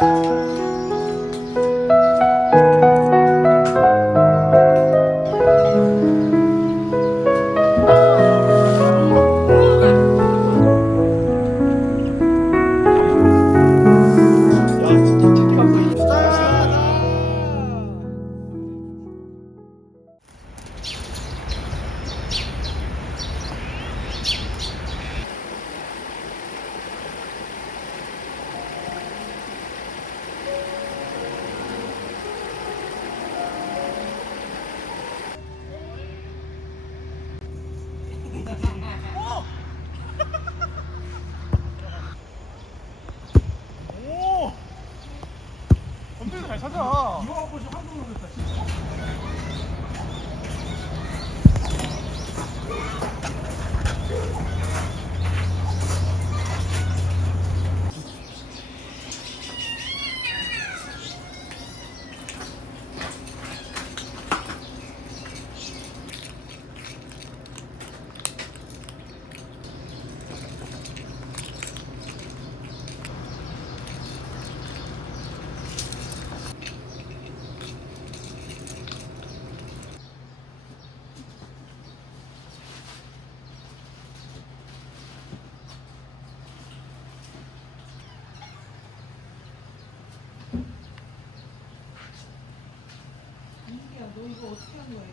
오! 건드려 잘 찾아. 이거 갖고 지금 한국으로 됐다. 너 이거 어떻게 한 거야?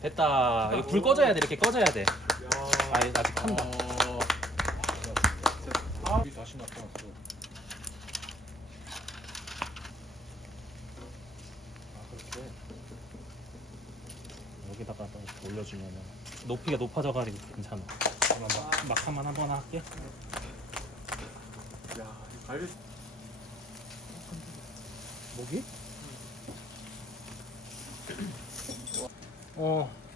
됐다. 이거 불 꺼져야 돼. 이렇게 꺼져야 돼. 아직 탄다. 다시 나타났어. 그렇게. 여기다가 또 올려주면 높이가 높아져가지고 괜찮아. 그럼 막한만 한번 할게. 야, 이 갈비. 뭐기?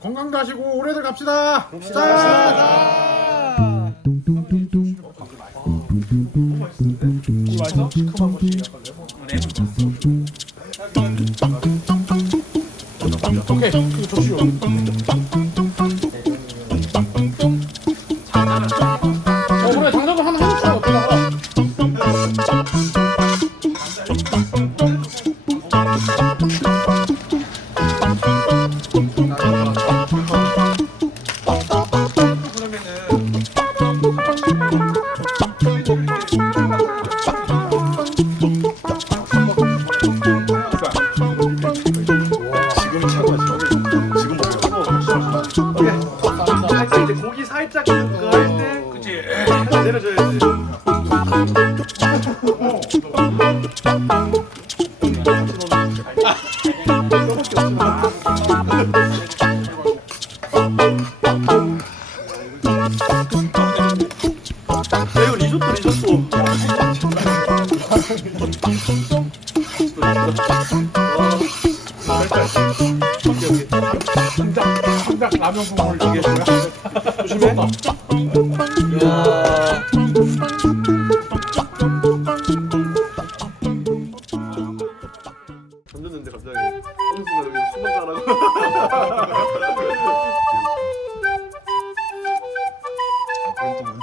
건강도 하시고 오래들 갑시다. 짠! 맛있어? 시큼한 것이 약간 레몬. 오케이, 이거 좋시오. 그래, 당장도 하나 해줄까? 어떡하? 이제 고기 살짝 그거 할 때, 그치? 내려줘야지. 이거 리조또. 당장 라면 국물 주겠어요. 조심해. 이야. 던졌는데 갑자기 선수가 여기 수박가라고. 또